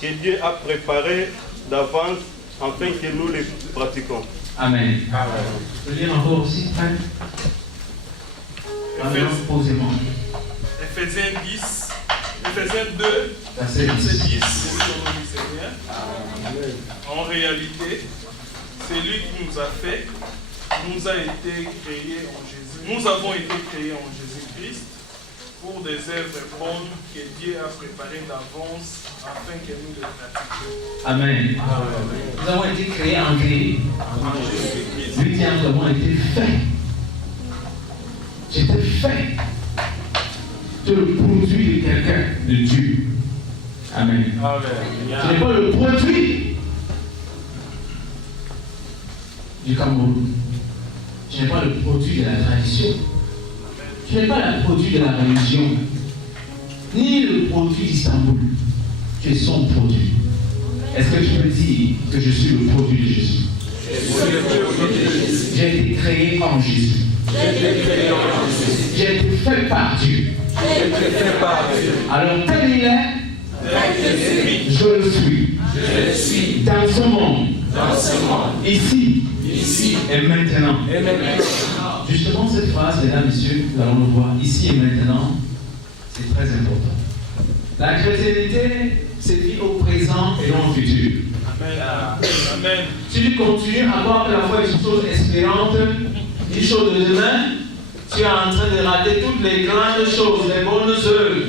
que Dieu a préparés d'avance afin que nous les pratiquions. Amen. Je veux lire encore aussi, frère. Posez-moi. Ephésiens 10, Ephésiens 2, Verset 10. c'est lui au nom du Seigneur. En réalité, c'est lui qui nous a fait, nous a été créés en Jésus. Nous avons été créés en Jésus-Christ pour des œuvres bonnes que Dieu a préparées d'avance afin que nous les pratiquions. Amen. Nous avons été créés en Christ. Lui dit, nous avons été faits. J'étais fait. Tu es le produit de quelqu'un, de Dieu. Amen. Tu n'es pas le produit du Cameroun. Tu n'es pas le produit de la tradition. Tu n'es pas le produit de la religion. Ni le produit d'Istanbul. Tu es son produit. Est-ce que tu peux dire que je suis le produit de Jésus? J'ai été créé en Jésus. J'ai été fait par Dieu. Alors tel il est, je le suis. Dans ce monde. Ici. Et maintenant. Justement, cette phrase, mesdames, messieurs, nous allons le voir. Ici et maintenant, c'est très important. La chrétienté, c'est dit au présent et non au futur. Amen. Si tu continues à voir que la foi est une chose espérante, une chose de demain, tu es en train de rater toutes les grandes choses, les bonnes œuvres.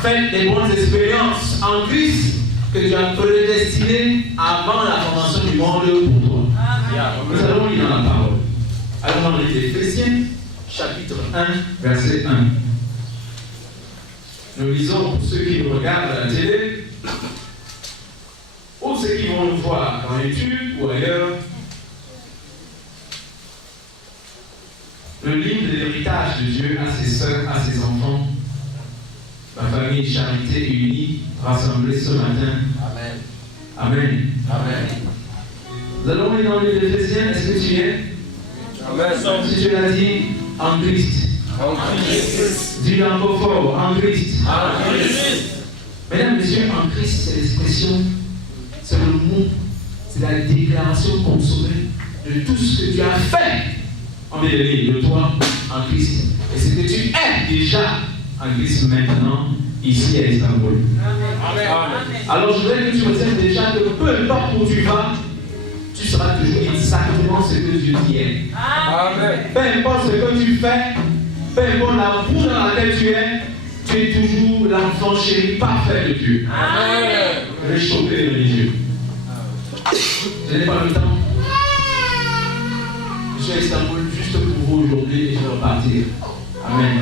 Faites des bonnes expériences en Christ que tu as prédestiné avant la formation du monde pour toi. Nous allons lire dans la parole. Alors on lit Éphésiens, chapitre 1, verset 1. Nous lisons pour ceux qui nous regardent à la télé, ou ceux qui vont nous voir dans YouTube ou ailleurs. Le livre de l'héritage de Dieu à ses sœurs, à ses enfants, la famille Charité unie, rassemblée ce matin. Amen. Nous allons lire dans le livre d'Éphésiens. Est-ce que tu y es? Si tu l'as dit, en Christ. Dis-le encore fort, en Christ. Mesdames, messieurs, en Christ, c'est l'expression, c'est le mot, c'est la déclaration consommée de tout ce que tu as fait en vérité de toi en Christ. Et ce que tu es déjà en Christ maintenant, ici à Istanbul. Alors je voudrais que tu retiennes déjà que peu importe où tu vas, tu seras toujours exactement ce que Dieu dit est. Peu importe ce que tu fais, peu importe la boue dans laquelle tu es toujours l'enfant chéri parfait de Dieu. Réchauffer les religieux. Je n'ai pas le temps. Je suis à Istanbul juste pour vous aujourd'hui et je vais repartir. Amen.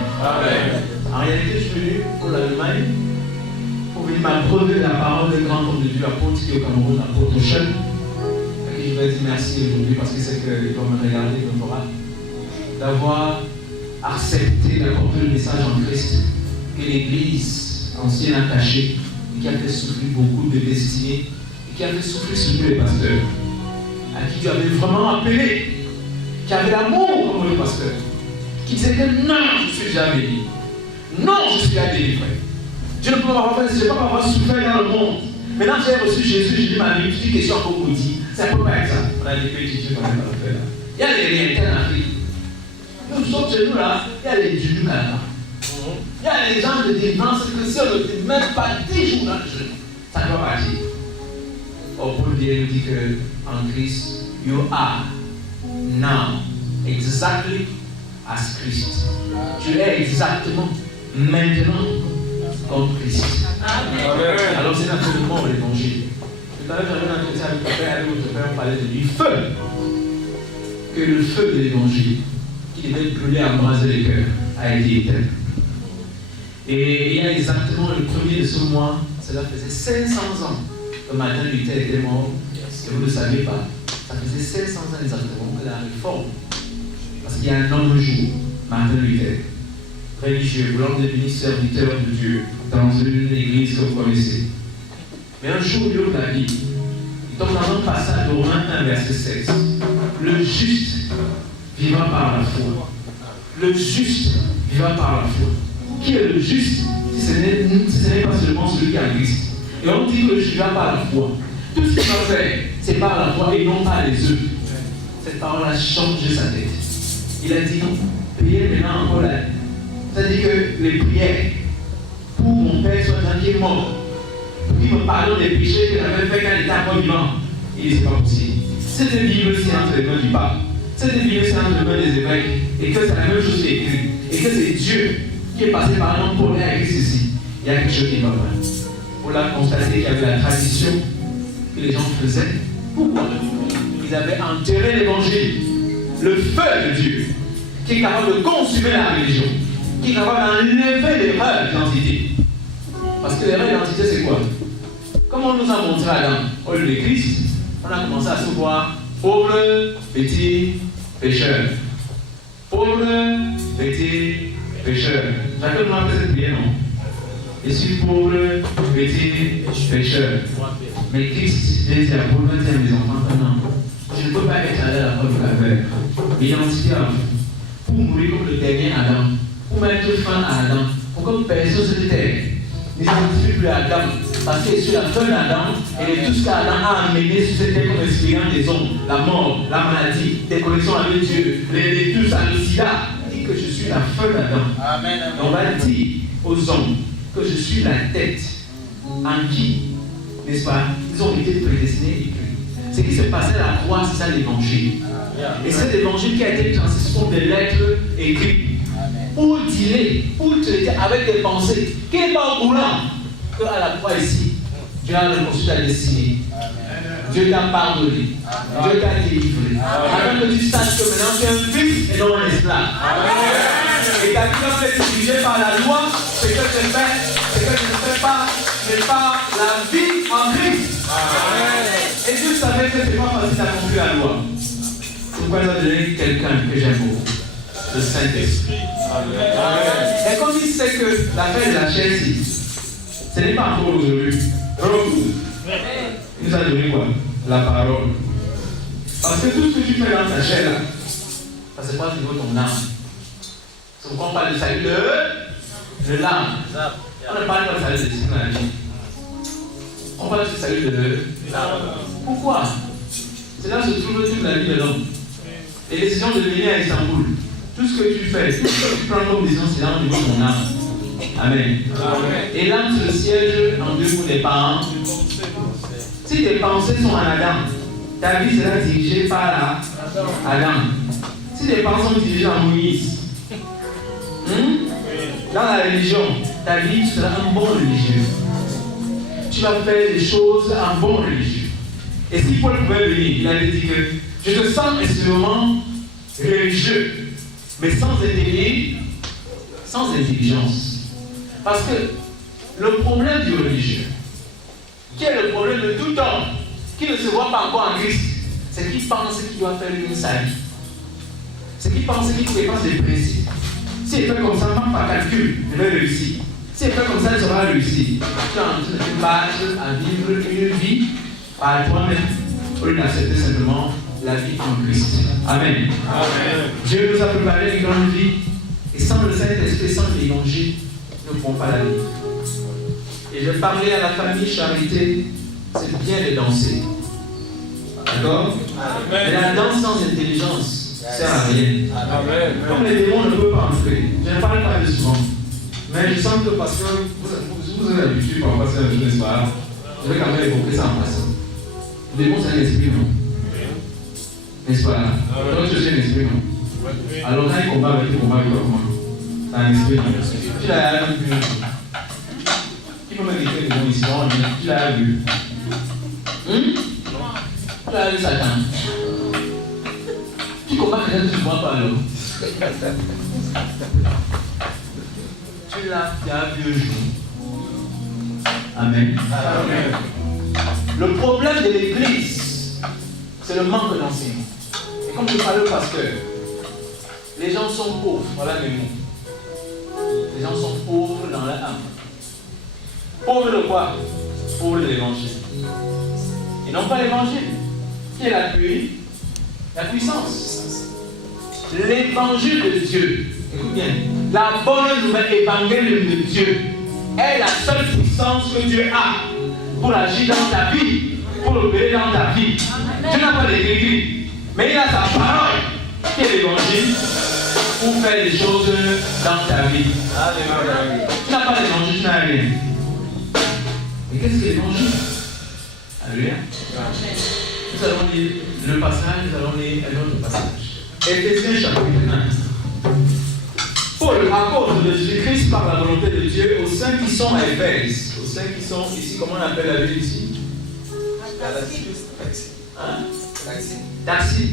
En réalité, je suis venu pour l'Allemagne pour venir m'abreuver de la parole des grands hommes de Dieu, apôtre qui est au Cameroun, apôtre Sean. Et je vais dire merci aujourd'hui parce que c'est qu'il va me regarder, il me fera, d'avoir accepté d'apporter le message en Christ que l'Église ancienne a caché et qui a fait souffrir beaucoup de destinées et qui a fait souffrir surtout les pasteurs à qui tu avais vraiment appelé, qui avait l'amour comme le pasteur, qui disait que non, je suis déjà béni, non, je suis déjà délivré. Je ne peux pas avoir souffert dans le monde. Maintenant, j'ai reçu Jésus, j'ai dit ma vie, je dis question encore maudit. Ça ne peut pas être ça. On a dit que Jésus va le faire. Il y a les réalités en Afrique. Nous sommes chez nous là, il y a les Judus là-bas. Il y a les gens de délivrance que si on ne fait même pas 10 jours dans le jeûne, ça ne va pas agir. Or, Paul dit qu'en Christ, you are now exactly as Christ. Tu es exactement maintenant comme Christ. Amen. Alors c'est naturellement l'évangile. Tout à l'heure, j'avais un entretien avec mon père, avec votre père, on parlait du feu. Que le feu de l'évangile, qui devait brûler, embraser les cœurs, a été éteint. Et il y a exactement le premier de ce mois, cela faisait 500 ans que Martin Luther était mort. Et vous ne le saviez pas. Ça faisait 500 ans exactement que la réforme. Parce qu'il y a un homme jour, Martin Luther, religieux, voulant devenir serviteur de Dieu dans une église que vous connaissez. Mais un jour, il ouvre la Bible. Il tombe dans un passage de Romains 1, verset 16. Le juste vivra par la foi. Le juste vivra par la foi. Qui est le juste si ce n'est pas seulement celui qui a Christ? Et on dit que le jugera par la foi. Tout ce qu'il va faire, c'est par la foi et non par les œuvres. Cette parole a changé sa tête. Il a dit, priez maintenant encore là. C'est-à-dire que les prières pour mon Père soit qui est mort, pour qu'il me pardonne des péchés que j'avais fait quand il était encore vivant. Il dit, c'est pas possible. Cette Bible, c'est entre les mains du pape. Cette Bible, c'est entre les mains des évêques. Et que c'est la même chose qui est écrite. Et que c'est Dieu qui est passé par un homme pour a écrit ceci. Il y a quelque chose qui est pas vrai. On l'a constaté qu'il y avait la tradition que les gens faisaient. Pourquoi? Ils avaient enterré l'évangile, le feu de Dieu, qui est capable de consumer la religion, qui est capable d'enlever l'erreur d'identité. Parce que l'erreur d'identité, c'est quoi? Comme on nous a montré Adam, au lieu de Christ, on a commencé à se voir pauvre, petit, pécheur. Pauvre, petit, pécheur. Chacun de nous a fait cette prière, non? Je suis pauvre, petit, pécheur. Mais Christ, j'ai dit à Paul, mes enfants, non. Je ne peux pas être allé à la preuve de la veille. Identité à vous. Pour mourir comme le dernier Adam. Pour mettre fin à Adam. Pour que personne se terre. N'identifie plus à Adam. Parce que sur la fin d'Adam, et tout ce qu'Adam a amené sur cette terre comme expérience des hommes, la mort, la maladie, des connexions avec Dieu, tout ça, le sida, dit que je suis la fin d'Adam. Amen. On va dire aux hommes que je suis la tête en qui, n'est-ce pas, ils ont été prédestinés. Ce qui se passait à la croix, c'est ça l'évangile. Et cet évangile qui a été transmis, ce sont des lettres écrites pour dealer, pour traiter avec des pensées qui n'est pas au courant qu'à la croix ici, Dieu a reconstruit ta destinée. Dieu t'a pardonné. Dieu t'a délivré. Afin que tu saches que maintenant tu es un fils et non un esclave. Et ta vie doit être dirigée par la loi. Ce que je fais, ce que je ne fais pas, n'est pas la vie en Christ. Et Dieu savait que ce n'est pas facile d'accomplir la loi. Pourquoi il a donné quelqu'un que j'aime beaucoup? Le Saint-Esprit. Et comme il sait que la fin de la chair, ce n'est pas encore aujourd'hui. Il nous a donné quoi? La parole. Parce que tout ce que tu fais dans ta chair là, ça se passe au niveau de ton âme. Si on parle de salut de l'âme. On ne parle pas de salut de l'esprit dans la vie. On parle du salut de l'âme. Pourquoi? C'est là que se trouve toute la vie de l'homme. Les décisions de venir à Istanbul, tout ce que tu fais, tout ce que tu prends comme décision, c'est là au niveau de ton âme. Amen. Et l'âme, c'est le siège en Dieu pour tes parents. Si tes pensées sont en Adam, ta vie sera dirigée par Adam. Si tes pensées sont dirigées en Moïse, dans la religion, ta vie sera un bon religieux. Tu vas faire des choses en bon religieux. Et si Paul pouvait venir, il avait dit que je te sens extrêmement religieux, mais sans intelligence. Parce que le problème du religieux, qui est le problème de tout homme, qui ne se voit pas encore en Christ, c'est qu'il pense qu'il doit faire une sa vie. C'est qu'il pense qu'il dépasse des principes. S'il fait comme ça, même par calcul, il va réussir. S'il fait comme ça, il sera réussi. Tu es en train de te battre à vivre une vie par toi-même, au lieu d'accepter simplement la vie en Christ. Amen. Amen. Dieu nous a préparé une grande vie, et sans le Saint-Esprit, sans l'évangile, nous ne pouvons pas la vivre. Et je parlais à la famille Charité, c'est bien de danser. D'accord? Mais la danse sans intelligence ne sert à rien. Amen. Comme les démons ne peuvent pas entrer. Je ne parle pas de souvent. Mais je sens que parce que vous avez l'habitude par passer un jour, n'est-ce pas? Je vais quand même évoquer ça en passant. Le démon, c'est un esprit, non? N'est-ce pas? Toi, tu es un esprit, non? Alors, quand il combat avec lui, il combat avec toi comment? C'est un esprit, non? Tu l'as vu. Qui peut me dire que les démons ici, tu l'as vu. Tu l'as vu, Satan. Tu combats quelqu'un que tu ne vois pas, alors. Tu l'as vu un jour. Amen. Amen. Le problème de l'église, c'est le manque d'enseignement. Et comme je parlais au pasteur, les gens sont pauvres, voilà mes mots. Les gens sont pauvres dans leur âme. Pauvres de quoi? Pauvres de l'évangile. Ils n'ont pas l'évangile. Qui est l'appui? La puissance. L'évangile de Dieu, écoute bien, la bonne nouvelle évangile de Dieu est la seule puissance que Dieu a pour agir dans ta vie, pour opérer dans ta vie. Dieu n'a pas d'écrit, mais il a sa parole qui est l'évangile pour faire des choses dans ta vie. Tu n'as pas l'évangile, tu n'as rien. Et qu'est-ce que l'évangile? Alléluia. Nous allons lire le passage, nous allons lire un autre passage. Éphésiens chapitre 1. Paul, apôtre de Jésus-Christ par la volonté de Dieu, aux saints qui sont à Éphèse, aux saints qui sont ici, comment on appelle la ville ici? Taxi.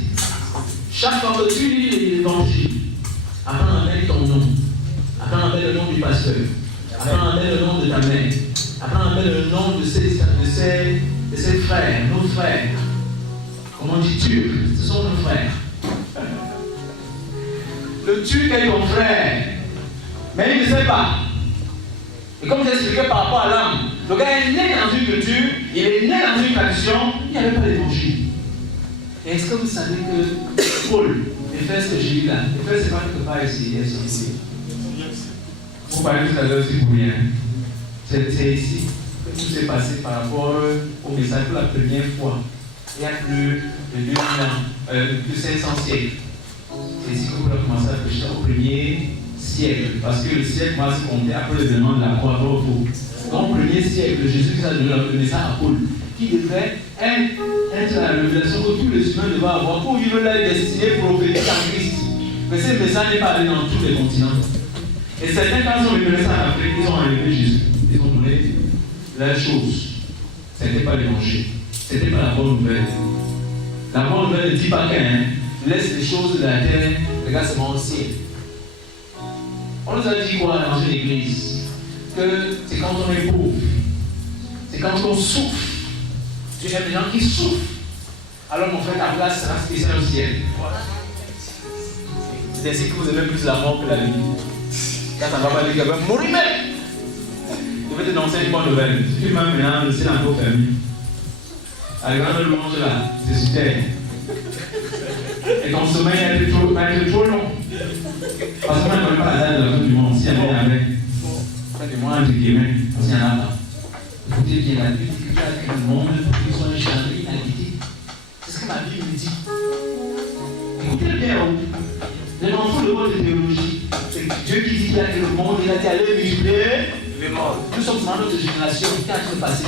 Chaque fois que tu lis l'évangile, apprends à mettre ton nom, apprends à mettre le nom du pasteur, apprends à mettre le nom de ta mère, apprends à mettre le nom de ses frères, nos frères. Comment on dit Turcs? Ce sont nos frères. Le Turc est ton frère, mais il ne sait pas. Et comme j'ai expliqué par rapport à l'âme, le gars est né dans une culture, il est né dans une tradition, il n'y avait pas d'évangile. Et est-ce que vous savez que Paul, Éphèse que j'ai lu là, Éphèse c'est pas quelque part ici, ici. Vous parlez tout à l'heure si vous voulez. C'est ici que tout s'est passé par rapport au message pour la première fois. Il y a plus de 2000 ans, plus de 500 siècles. C'est ici que vous avez commencé à prêcher au premier siècle. Parce que le siècle va se compter après le développement de la croix. Donc, au premier siècle, Jésus a donné le message à Paul, qui devait être la révélation que tous les humains devaient avoir pour vivre leur destinée prophétique en Christ. Mais ce message n'est pas allé dans tous les continents. Et certains, quand ils ont révélé ça en Afrique, ils ont enlevé Jésus. Ils ont donné leurs choses. Ce n'était pas l'évangile. Ce n'était pas la bonne nouvelle. La bonne nouvelle ne dit pas qu'un laisse les choses de la terre, regarde seulement au ciel. On nous a dit quoi dans une église? Que c'est quand on est pauvre, c'est quand on souffre. Tu aimes les gens qui souffrent. Alors mon frère, ta place sera spéciale au ciel. C'est ainsi que vous aimez plus la mort que la vie. Quand ça ne va pas dire qu'elle va mourir même. Je vais te lancer une bonne nouvelle. Si tu m'as maintenant le ciel en vos familles. La grande louange là, c'est sur terre. Et ton sommeil va être trop long. Parce qu'on ne connaît pas la date de la fin du monde. Si elle est avec, fin du mois, entre guillemets, parce qu'il y en a pas. Écoutez bien, la Bible dit que tu as créé le monde pour qu'il soit un jardin inhabité. C'est ce que la Bible me dit. Écoutez bien, je m'en fous de votre théologie. C'est Dieu qui dit qu'il a créé le monde, il a dit allez multiplier les morts. Nous sommes dans notre génération, qu'est-ce qui s'est passé?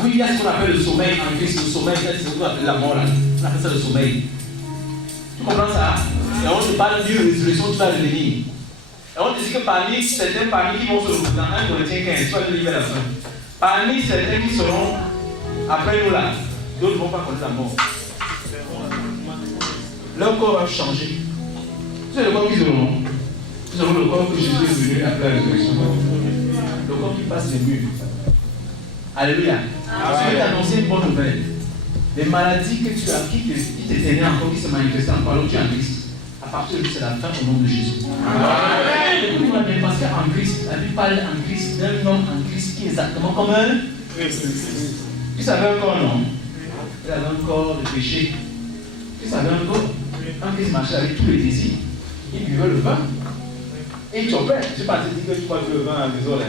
Oui, il y a ce qu'on appelle le sommeil en Christ. Le sommeil, c'est ce qu'on appelle la mort là. On appelle ça le sommeil. Tu comprends ça? Et on te parle d'une résurrection, tu vas revenir. Et on te dit que parmi certains qui vont se retrouver dans 1 Corinthiens 15, tu vas le lire à la fin. Parmi certains qui seront après nous là, d'autres ne vont pas connaître la mort. Leur corps va changer. C'est le corps qu'ils auront. Ils auront le corps que Jésus est venu après la résurrection. Le corps qui passe les murs. Alléluia. Je vais t'annoncer une bonne nouvelle. Les maladies que tu as, qui t'étaient nées encore, qui se manifestaient encore, alors tu es en Christ. À partir de c'est la fin au nom de Jésus. Amen. Parce qu'en Christ, la Bible parle en Christ d'un homme en Christ qui est exactement comme un Christ. Tu savais un corps, non? Il avait un corps de péché. Tu savais un corps? Quand Christ marchait avec tous les désirs, il buvait le vin. Et il chopait. Je ne sais pas te dire que tu bois le vin à désolé.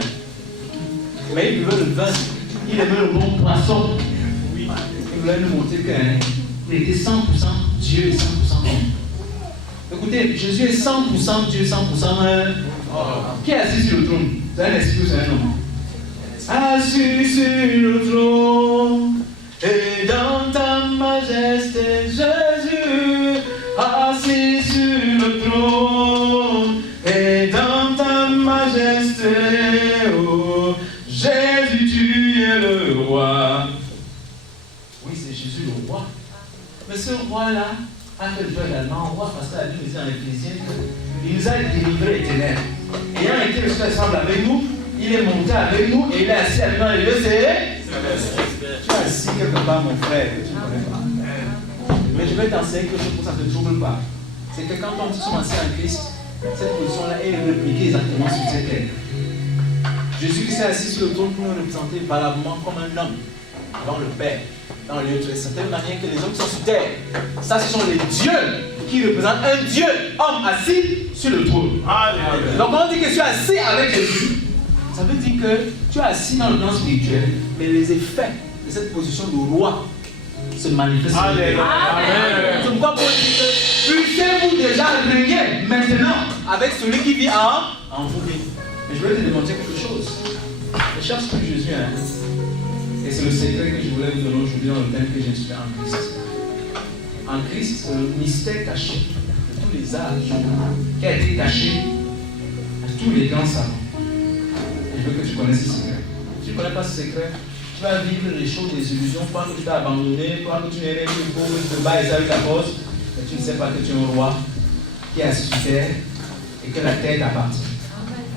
Mais il buvait le vin. Il aimait le bon poisson. Oui. Il voulait nous montrer qu'il était 100% Dieu et 100% homme. Écoutez, Jésus est 100% Dieu, 100% homme. Qui est assis sur le trône? C'est un esprit ou c'est un homme? Assis sur le trône et dans ta majesté, Jésus. Assis sur le trône et dans ta majesté, oh Jésus, tu es le roi. Oui, c'est Jésus le roi. Mais ce roi-là a fait le également roi parce que la Bible dit en Éphésiens qu'il nous a délivrés éternels. Ayant été le Seigneur ensemble avec nous, il est monté avec nous et il est assis avec nous dans les lieux. Tu es assis quelque part, mon frère, que tu ne connais pas. Mais je vais t'enseigner quelque chose pour que ça ne te trouble pas. C'est que quand on se sont assis en Christ, cette position-là est répliquée exactement sur cette terre. Jésus qui s'est assis sur le trône pour nous représenter valablement comme un homme devant le Père, dans le lieu de certaine manière que les hommes qui sont sur terre, ça ce sont les dieux qui représentent un Dieu, homme assis sur le trône. Donc quand on dit que tu es assis avec Jésus, ça veut dire que tu es assis dans le plan spirituel, mais les effets que cette position de roi se manifeste. Amen. C'est pourquoi Paul dit que puissiez-vous déjà régner maintenant avec celui qui vit en vous. Mais je voulais te demander quelque chose. Ne cherche plus Jésus, hein. Et c'est le secret que je voulais vous donner aujourd'hui dans le thème que j'ai inspiré en Christ. En Christ, c'est le mystère caché de tous les âges qui a été caché à tous les grands savants. Et je veux que tu connaisses ce secret. Si tu ne connais pas ce secret, tu vas vivre les choses, les illusions, croire que tu t'es abandonné, croire que tu n'es rien que pauvre, tu te bats et ça avec ta cause, mais tu ne sais pas que tu es un roi qui est assis sur terre et que la terre t'appartient.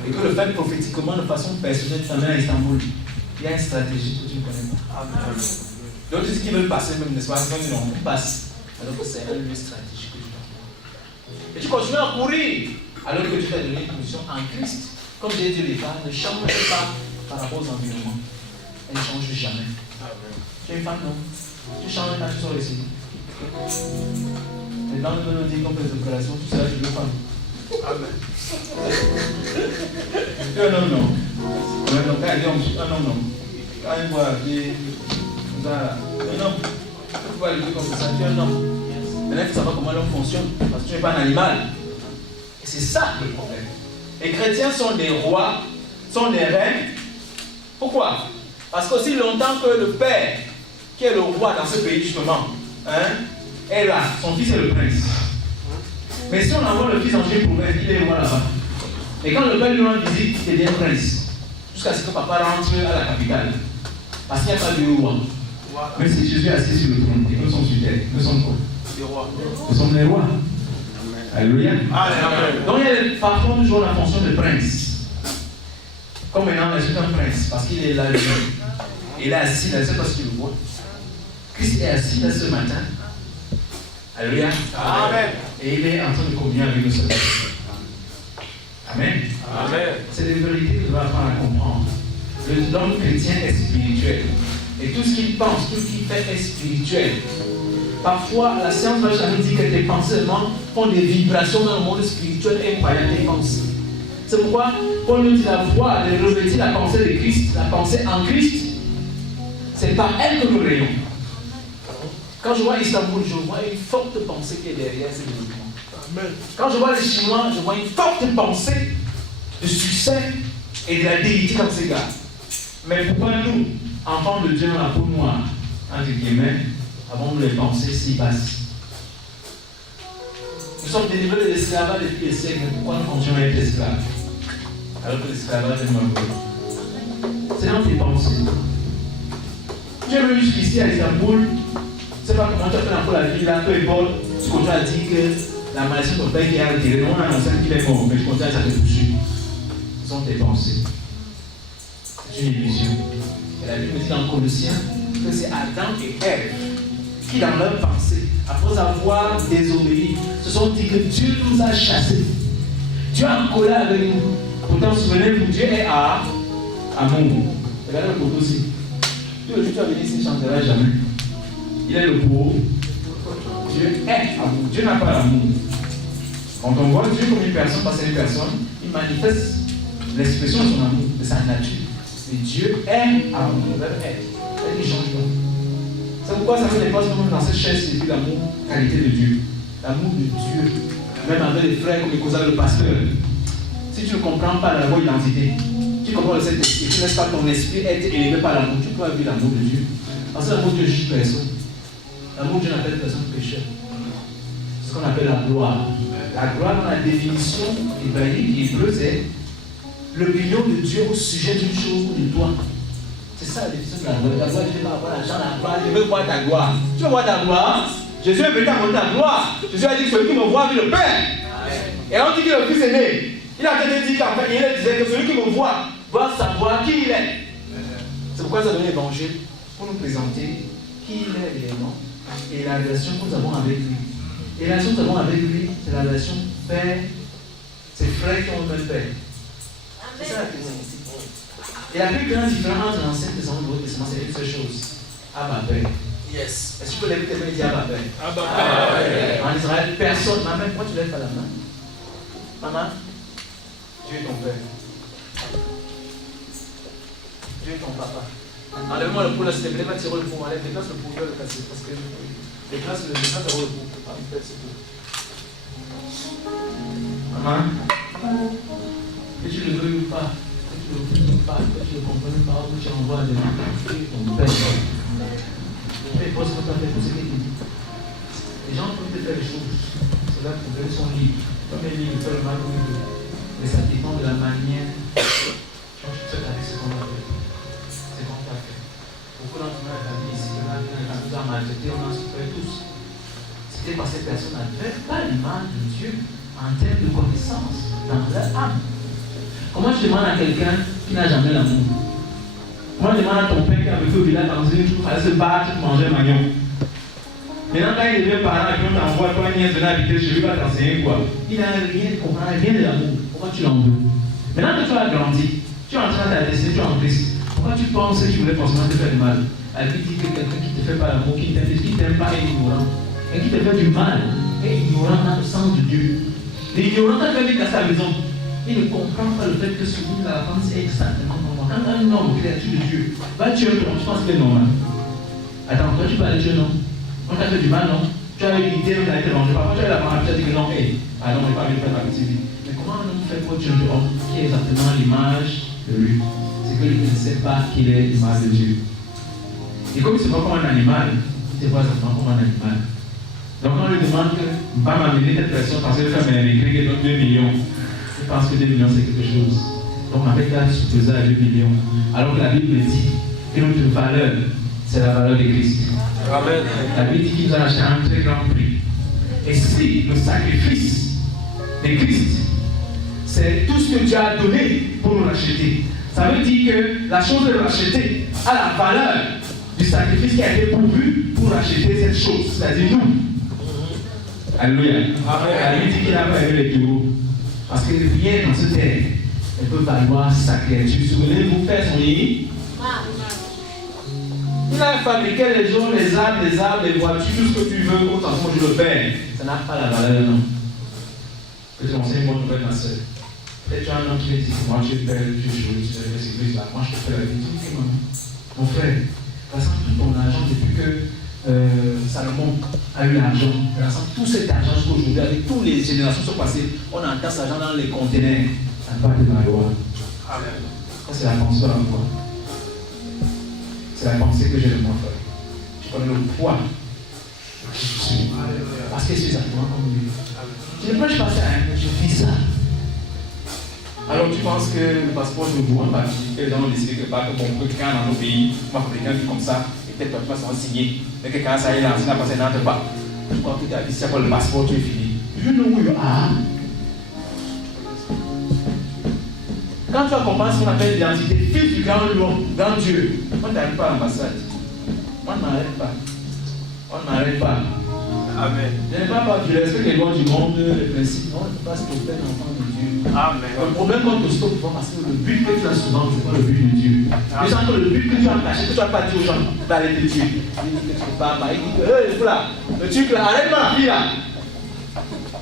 Et que le fait prophétiquement, de façon personnelle, tu t'emmènes à Istanbul. Il y a une stratégie que tu ne connais pas. Amen. Donc, tout ce qui veut passer, même, n'est-ce pas? Non, on passe. Alors que c'est un lieu stratégique que tu dois. Et tu continues à courir alors que tu t'as donné une mission en Christ. Comme j'ai dit, les femmes ne changent pas par rapport aux environnements. Elles ne changent jamais. Tu es une femme, non? Tu changes quand tu sors ici. Les gens nous disent qu'on fait des opérations, tout ça, tu es une femme. Amen. Tu es un homme, non? Un homme, non. Quand il voit un homme, tu vois le truc comme ça, tu es un homme. Maintenant, il faut savoir comment l'homme fonctionne, parce que tu n'es pas un animal. Et c'est ça le problème. Les chrétiens sont des rois, sont des reines. Pourquoi? Parce qu'aussi longtemps que le père, qui est le roi dans ce pays justement, est là, son fils est le prince. Mais si on envoie le fils en Dieu province, il est roi là-bas. Et quand le père lui rend visite, il devient prince. Jusqu'à ce que papa rentre à la capitale. Parce qu'il n'y a pas de roi. Même si Jésus est assis sur le trône et que nous sommes sur terre, nous sommes quoi? Des rois. Nous sommes les rois. Alléluia. Donc il y a parfois toujours la fonction de prince. Comme maintenant, il est un prince parce qu'il est là lui-même. Il est assis là, c'est parce qu'il le voit. Christ est assis là ce matin. Alléluia. Amen. Et il est en train de communier avec nous. Amen. Amen. C'est des vérités que nous devons apprendre à comprendre. L'homme chrétien est spirituel. Et tout ce qu'il pense, tout ce qu'il fait est spirituel. Parfois, la science va jamais dire que tes pensées font des vibrations dans le monde spirituel incroyables et pensées. C'est pourquoi Paul nous dit la voix de revêtir la pensée de Christ, la pensée en Christ. C'est par elle que nous rayons. Quand je vois Istanbul, je vois une forte pensée qui est derrière ces mouvements. Quand je vois les Chinois, je vois une forte pensée de succès et de la déité comme ces gars. Mais pourquoi nous, enfants de Dieu dans la peau noire, entre guillemets, avons-nous les pensées si basses? Nous sommes délivrés de l'esclavage depuis des siècles, mais pourquoi nous continuons à être esclaves? Alors que l'esclavage est mauvais. C'est dans tes pensées. Tu es venu jusqu'ici à Istanbul, je ne sais pas comment tu as fait encore la vie là, peu importe, tu continues à dire que la maladie de ton père qui est retirée, non, on a annoncé qu'il est mort, mais tu continues à te poursuivre. Ce sont tes pensées. C'est une illusion. Et la Bible dit dans Colossiens que c'est Adam et Ève qui, dans leur pensée, après avoir désobéi, se sont dit que Dieu nous a chassés. Dieu a en colère avec nous. Pourtant, souvenez-vous, Dieu est à amour. Regardez le photo aussi. Tout le jour, tu vas venir ici, il ne chantera jamais. Il est le beau. Dieu est amour. Dieu n'a pas l'amour. Quand on voit Dieu comme une personne, parce que c'est une personne, il manifeste l'expression de son amour, de sa nature. Et Dieu est amour. Il veut être. Il ne change pas. C'est pourquoi ça fait des fois dans cette chaise, c'est l'amour, qualité de Dieu. L'amour de Dieu. Même avec les frères comme les causes le pasteur. Si tu ne comprends pas la vraie identité, tu comprends le Saint-Esprit, tu ne laisses pas ton esprit être élevé par l'amour, tu peux vivre l'amour de Dieu. Parce que l'amour de Dieu juge personne. L'amour de Dieu n'appelle personne pécheur. C'est ce qu'on appelle la gloire. La gloire, dans la définition hébraïque, hébreu, c'est l'opinion de Dieu au sujet d'une chose ou de toi. C'est ça la définition de la gloire. La gloire, Dieu va avoir l'argent, la gloire, je veux voir ta gloire. Tu veux voir ta gloire? Jésus est venu apporter ta gloire. Jésus a dit que celui qui me voit vit le Père. Et on dit que le Fils est né. Il a peut-être dit qu'en fait, il disait que celui qui me voit doit savoir qui il est. C'est pourquoi ça donne l'évangile pour nous présenter qui il est réellement et la relation que nous avons avec lui. Et la relation que nous avons avec lui, c'est la relation Père, c'est frères qui ont le même Père. C'est ça la question. Et la plus grande différence entre l'Ancien Testament et le Nouveau Testament, c'est une seule chose. Abba Père. Yes. Est-ce que tu peux lèver tes mains et dire Abba Père? Abba Père. En Israël, personne. Maman, pourquoi tu lèves pas la main? Maman, Dieu est ton Père. Dieu est ton papa. Enlève-moi le pot là, s'il te plaît, va tirer le pot. Enlève, déplace le pot, il va le casser. Parce que déplace d'abord le pot. Pas une tête, c'est tout. Maman, que tu le veuilles ou pas, que tu le veuilles ou pas, que tu le comprennes pas, que tu envoies des gens, ton père. Ton père pose pour ta tête, c'est ce qu'il dit. Les gens peuvent te faire des choses. C'est là que les sont libres. Comme les livres, faire le mal comme ils veulent. Mais ça dépend de la manière dont tu fais avec ce qu'on a fait. C'est qu'on t'a fait. Beaucoup d'entre nous ont été ici, on nous a maltraité, on a souffert tous. C'était parce que ces personnes n'avaient pas l'image de Dieu en termes de connaissance dans leur âme. Comment tu demandes à quelqu'un qui n'a jamais l'amour? Comment tu demandes à ton père qui a vécu au village dans une tour, à se battre pour manger un magnon? Maintenant, quand il devient parent et qu'on t'envoie, toi, nièce, venir habiter chez lui, va t'enseigner quoi? Il n'a rien, comprend rien de l'amour. Pourquoi tu l'en veux? Maintenant que tu as grandi, tu es en train d'adresser, tu es en Christ. Pourquoi tu penses que tu voulais forcément te faire du mal? Elle lui dit que quelqu'un qui ne te fait pas l'amour, qui ne t'aime pas est ignorant. Et qui te fait du mal est ignorant dans le sens de Dieu. L'ignorant, quand tu vas venir casser la maison, il ne comprend pas le fait que celui de la femme, c'est exactement normal. Quand un homme, créature de Dieu, va tuer un homme, tu penses qu'il est normal. Attends, toi tu peux aller tuer un homme. On t'a fait du mal, non? Tu as eu l'idée, on a été rangé. Parfois, tu as eu la parole, tu as dit que non, hey, ah non, on n'est pas venu faire la petite vie. Mais comment un homme fait pour tuer un homme qui est exactement l'image de lui? C'est qu'il ne sait pas qu'il est l'image de Dieu. Et comme il se voit comme un animal, il se voit exactement comme un animal. Donc on lui demande que va m'amener cette personne parce que femme est écrit qu'elle donne 2 millions. Je pense que 2 millions c'est quelque chose. Donc avec là, tu supposé à 2 millions. Alors que la Bible dit que notre valeur, c'est la valeur de Christ. Amen. La Bible dit qu'il nous a acheté un très grand prix. Et si le sacrifice de Christ, c'est tout ce que Dieu a donné pour nous racheter, ça veut dire que la chose de racheter a la valeur du sacrifice qui a été pourvu pour racheter cette chose, c'est-à-dire nous. Alléluia. Elle lui dit qu'il n'a pas aimé les taureaux. Parce que rien dans ce terre ne peut valoir sa créature. Souvenez-vous, faire son lit. Il a fabriqué les gens, les arbres, les voitures, tout ce que tu veux, autant que je le fais. Ça n'a pas la valeur, non. Que tu enseignes mon nouvelle, ma soeur. Peut-être tu as un homme qui me dit que moi tu es belle, tu es jolie, tu es belle, c'est plus là. Moi je te fais la vie. Mon frère, rassemble tout ton argent depuis que Salomon a eu l'argent. Rassemble tout cet argent jusqu'aujourd'hui, avec toutes les générations qui sont passées, on entend cet argent dans les conteneurs. Ça ne va pas de la loi. Amen. Ça c'est la pensée de la foi. C'est la pensée que j'ai de mon frère. Je connais le poids que je suis. Parce que c'est exactement comme lui. Je ne prêche pas ça, hein, je vis ça. Alors tu penses que le passeport de vous, on va dire que dans le décider que pas que bon, quelqu'un dans nos pays, on va quelqu'un qui comme ça, et peut-être tu vas se signer. Mais quelqu'un ça y est là, ça n'a pas n'entre pas. Je crois que tu as dit ça pour le passeport, tu es fini. You know who you are. Quand tu vas comprendre ce qu'on appelle l'identité, fils du grand Dieu, on n'arrive pas à l'ambassade. On n'arrête pas. On n'arrête pas. Amen. Je n'ai pas du respect des lois du monde, les principes. Non, on ne peut pas stopper l'enfant de Dieu. Amen. Le problème qu'on te stoppe, parce que le but que tu as souvent, ce n'est pas le but de Dieu. Tu sens que le but que tu as caché, que tu n'as pas dit aux gens, d'aller te tuer. Il dit que tu ne peux pas, il dit que, voilà, le truc là, arrête-moi la fille là.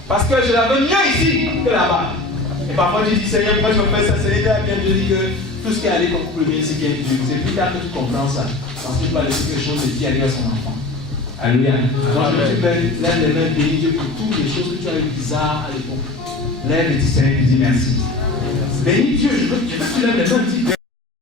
Parce que je la veux mieux ici que là-bas. Et parfois tu dis, Seigneur, pourquoi je me fais ça? Seigneur, bien te dire que tout ce qui est allé comme pour le bien, c'est qui est Dieu. C'est plus tard que tu comprends ça. Parce que tu vas laisser quelque chose de qui arrive à son enfant. Alléluia. Donc je te prie, lève les mains, bénis Dieu pour toutes les choses que tu as eu bizarres à l'époque. Lève et dis Seigneur, dis merci. Bénis Dieu, je veux que tu lèves les mains, dis